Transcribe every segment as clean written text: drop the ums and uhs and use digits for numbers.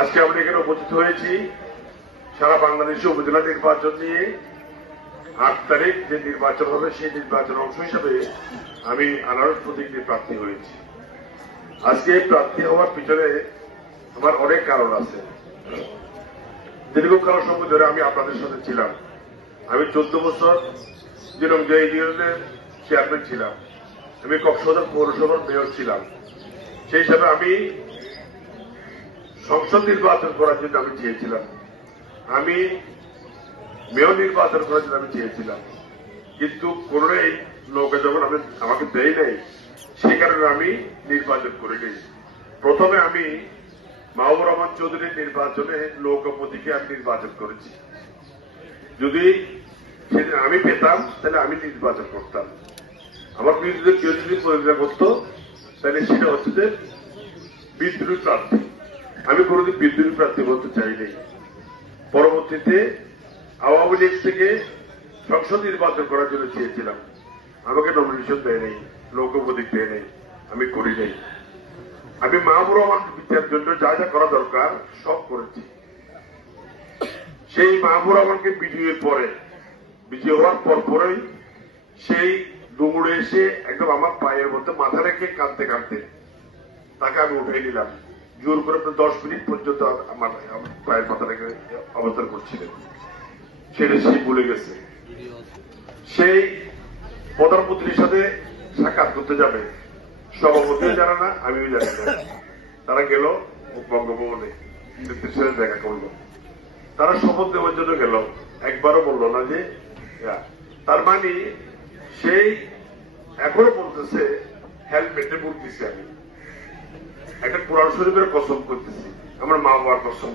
আজকে আমরা এখানে উপস্থিত হয়েছি সারা বাংলাদেশে উপজেলা নির্বাচন নিয়ে ৮ তারিখ যে নির্বাচন হবে সেই নির্বাচনের অংশ হিসাবে আমি আনারস প্রতীক নিয়ে প্রার্থী হয়েছি। আজকে প্রার্থী হওয়ার পিছনে আমার অনেক কারণ আছে। দীর্ঘকাল সময় ধরে আমি আপনাদের সাথে ছিলাম। আমি 14 বছর জিরংজা ইউনিয়নের চেয়ারম্যান ছিলাম। আমি কক্সবাজার পৌরসভার মেয়র ছিলাম। সেই হিসাবে আমি সংসদ নির্বাচন করার জন্য আমি চেয়েছিলাম, আমি মেয়র নির্বাচন করার জন্য আমি চেয়েছিলাম, কিন্তু কোনটাই নৌকা যখন আমাকে দেয় নাই, সেই কারণে আমি নির্বাচন করে নিই। প্রথমে আমি মাহবুবুর রহমান চৌধুরীর নির্বাচনে নৌকা প্রতীকে আমি নির্বাচন করেছি। যদি সেদিন আমি পেতাম তাহলে আমি নির্বাচন করতাম। আমার বিরুদ্ধে কেউ যদি প্রতিযোগিতা করত তাহলে সেটা হচ্ছে যে বিদ্রোহী প্রার্থী। আমি কোনদিন বিদ্রোহী প্রার্থী বলতে চাইনি। পরবর্তীতে আওয়ামী লীগ থেকে সংসদ নির্বাচন করার জন্য চেয়েছিলাম, আমাকে নমিনেশন দেয় নাই, নৌকা প্রতীক দেয় নাই, আমি করি নাই। আমি মাহবুবুর রহমান বিচারের জন্য যা যা করা দরকার সব করেছি। সেই মাহবুবুর রহমানকে বিজয়ী হওয়ার পরেই সেই দৌড়ে এসে একদম আমার পায়ের মধ্যে মাথা রেখে কাঁদতে কাঁদতে তাকে আমি উঠে নিলাম। জোর করে 10 মিনিট পর্যন্ত আমার পায়ের মাথা রেখে অবস্থান করছিলেন। সেটা সে ভুলে গেছে। সেই প্রধানমন্ত্রীর সাথে সাক্ষাৎ করতে যাবে, সভাপতিও জানে না, আমিও জানি না। তারা গেল বঙ্গভবনে, নেত্রীর সাথে দেখা করলো। তারা শপথ দেওয়ার জন্য গেল, একবারও বললো না যে তার মানে সেই এখনো বলতেছে হেলমেটে ভোট দিচ্ছি। আমি একটা কোরআন শরীফের কসম করতেছি, আমার মা বাবার কসম,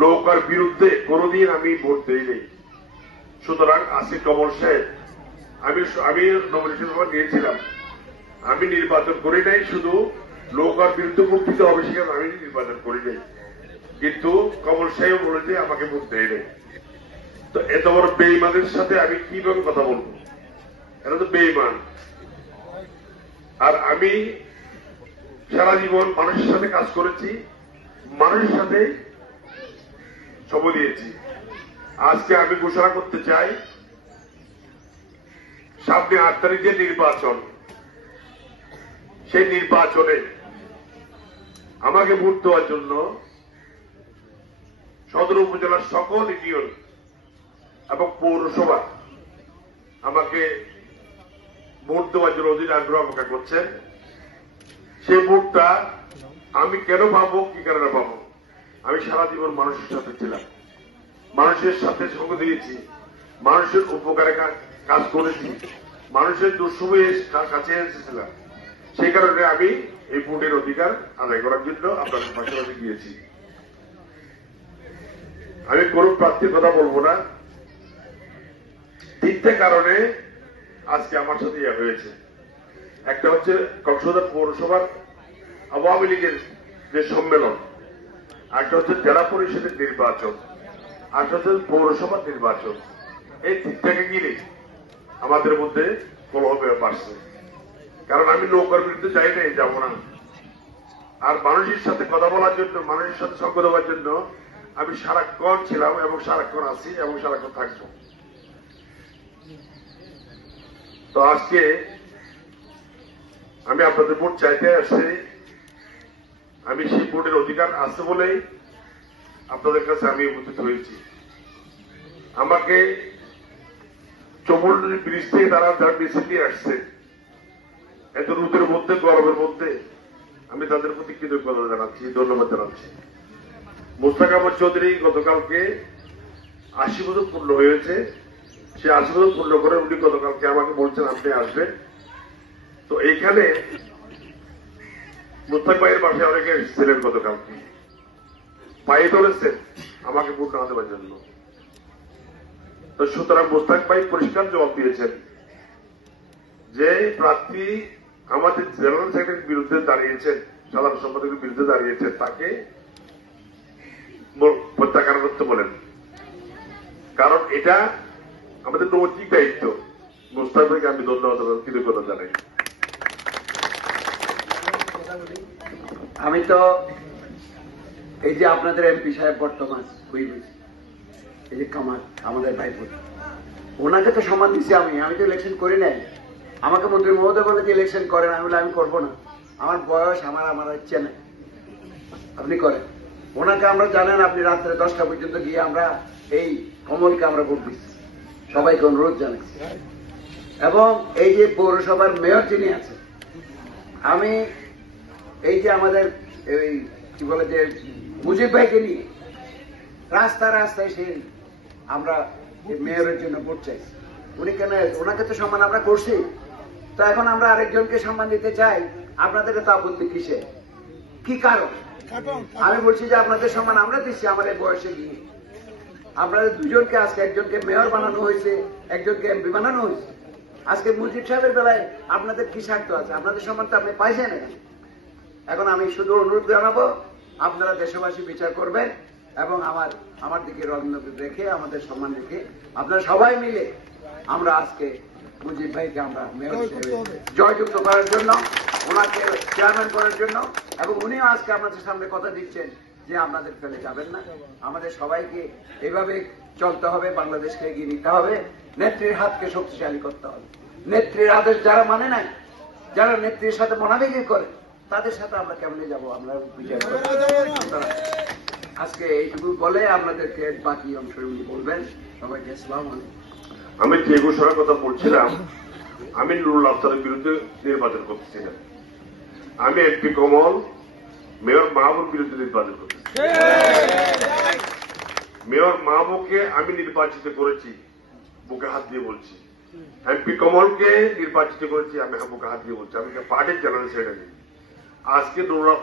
নৌকার বিরুদ্ধে কোনদিন আমি ভোট দেই নেই। সুতরাং আসিফ কমল সাহেব, আমি নমিনেশন নিয়েছিলাম, আমি নির্বাচন করি নাই। শুধু নৌকার বিরুদ্ধে ভোট দিতে হবে সেখানে আমি নির্বাচন করি নাই, কিন্তু কমল সাহেব বলেছে আমাকে ভোট দেয় নাই। তো এত বড় বেঈমানের সাথে আমি কিভাবে কথা বলবো? এটা তো বেঈমান। আর আমি সারা জীবন মানুষের সাথে কাজ করেছি, মানুষের সাথে সময় দিয়েছি। আজকে আমি ঘোষণা করতে চাই, সামনে ৮ তারিখে নির্বাচন, সেই নির্বাচনে আমাকে ভোট দেওয়ার জন্য সদর উপজেলার সকল ইউনিয়ন এবং পৌরসভা আমাকে ভোট দেওয়ার জন্য অধীর আগ্রহ আমাকে করছেন। সেই ভোটটা আমি কেন পাবো, কি কারণে পাবো? আমি সারা জীবন মানুষের সাথে ছিলাম, মানুষের সাথে সঙ্গ দিয়েছি, মানুষের উপকারে কাজ করেছি, মানুষের দুঃসময়ে কাছে এসেছিলাম। সেই কারণে আমি এই ভোটের অধিকার আদায় করার জন্য আপনাদের পাশাপাশি গিয়েছি। আমি কোন প্রার্থীর কথা বলবো না। 3টে কারণে আজকে আমার সাথে ইয়ে হয়েছে। একটা হচ্ছে কক্সবাজার পৌরসভার আওয়ামী লীগের যে সম্মেলন, একটা হচ্ছে জেলা পরিষদের নির্বাচন, আর হচ্ছে পৌরসভার নির্বাচন। এই 3টাকে ঘিরে আমাদের মধ্যে কলহ বাড়ছে। কারণ আমি নৌকার বিরুদ্ধে যাই নাই, যাবো না। আর মানুষের সাথে কথা বলার জন্য, মানুষের সাথে সঙ্গ দেওয়ার জন্য আমি সারাক্ষণ ছিলাম এবং সারাক্ষণ আছি এবং সারাক্ষণ থাকবো। তো আজকে আমি আপনাদের ভোট চাইতে আসছি। আমি সেই ভোটের অধিকার আছে বলেই আপনাদের কাছে আমি উপস্থিত হয়েছি। আমাকে চমুন্ডি ব্রিজ থেকে তারা যারা মিছিল নিয়ে আসছে, এত রোদের মধ্যে, গরমের মধ্যে, আমি তাদের প্রতি কৃতজ্ঞতা জানাচ্ছি, ধন্যবাদ জানাচ্ছি। মোস্তাক আহমদ চৌধুরী গতকালকে 80 বছর পূর্ণ হয়েছে। সে 80 বছর পূর্ণ করে উনি গতকালকে আমাকে বলছেন আপনি আসবেন। তো এইখানে মোস্তাক ভাইয়ের বাসায় অনেকে এসেছিলেন গতকালকে, পায়ে ধরেছেন আমাকে ভোট না দেওয়ার জন্য। তো সুতরাং মোস্তাক ভাই পরিষ্কার জবাব দিয়েছেন যে প্রার্থী আমাদের জেনারেল সেক্রেটারির বিরুদ্ধে দাঁড়িয়েছেন, সাধারণ সম্পাদকের বিরুদ্ধে দাঁড়িয়েছেন, তাকে প্রত্যাখ্যান করতে বলেন। কারণ এটা আমাদের নৈতিক দায়িত্ব। মোস্তাক ভাইকে আমি ধন্যবাদ, কৃতজ্ঞতা জানাই। আমি তো এই যে আপনাদের এমপি সাহেব বর্তমান হয়ে গেছে, এই যে কামাল আমাদের ভাইপো, ওনাকে তো সম্মান দিচ্ছি আমি তো ইলেকশন করি নাই। আমাকে মন্ত্রী মহোদয় বলে যে ইলেকশন করেন, আমি বলে আমি করবো না, আমার বয়স আমার ইচ্ছে নাই, আপনি করেন। ওনাকে আমরা জানেন, আপনি রাত্রে 10টা পর্যন্ত গিয়ে আমরা এই কমলকে আমরা ভোট দিচ্ছি, সবাইকে অনুরোধ জানাচ্ছি। এবং এই যে পৌরসভার মেয়র যিনি আছেন, আমি এই যে আমাদের এই কি বলে যে মুজিব ভাইকে নিয়ে রাস্তায় সেই আমরা মেয়রের জন্য ভোট চাইছি। উনি কেন, ওনাকে তো সম্মান আমরা করছি, তো এখন আমরা আরেকজনকে সম্মান দিতে চাই। আপনাদের তো আপত্তি কিসে, কি কারণ? আমি বলছি যে আপনাদের সম্মান আমরা দিচ্ছি আমাদের বয়সে গিয়ে। আপনাদের দুজনকে আজকে একজনকে মেয়র বানানো হয়েছে, একজনকে এমপি বানানো হয়েছে। আজকে মুজিব সাহেবের বেলায় আপনাদের কি স্বার্থ আছে? আপনাদের সম্মান তো আপনি পাইছেন। এখন আমি শুধু অনুরোধ জানাবো, আপনারা দেশবাসী বিচার করবেন এবং আমার দিকে রবীন্দ্র রেখে, আমাদের সম্মান রেখে আপনারা সবাই মিলে আমরা আজকে মুজিব ভাইকে আমরা মেয়র হিসেবে জয়যুক্ত করার জন্য, ওনাকে চেয়ারম্যান করার জন্য, এবং উনিও আজকে আপনাদের সামনে কথা দিচ্ছেন যে আপনাদের ফেলে যাবেন না। আমাদের সবাইকে এইভাবে চলতে হবে, বাংলাদেশকে এগিয়ে নিতে হবে, নেত্রীর হাতকে শক্তিশালী করতে হবে। নেত্রীর আদেশ যারা মানে নাই, যারা নেত্রীর সাথে মনাবিকি করে, তাদের সাথে আমরা কেমনে যাব? আমরা বিচার করব। আজকে এইটুকু বলে আপনাদেরকে বাকি অংশ বলবেন। সবাইকে আসসালামু আলাইকুম। আমি যে ঘোষণার কথা বলছিলাম, আমি নুরুল আফতারের বিরুদ্ধে নির্বাচন করতেছিলাম। আমি এমপি কমল মেয়র মাহবুবের বিরুদ্ধে নির্বাচন করতেছি। মেয়র মাহবুবকে আমি নির্বাচিত করেছি, বুকে হাত দিয়ে বলছি। এমপি কমলকে নির্বাচিত করেছি, আমি বুকে হাত দিয়ে বলছি। আমি পার্টির জেনারেল সেক্রেটারি। আজকে নুরুল আফতার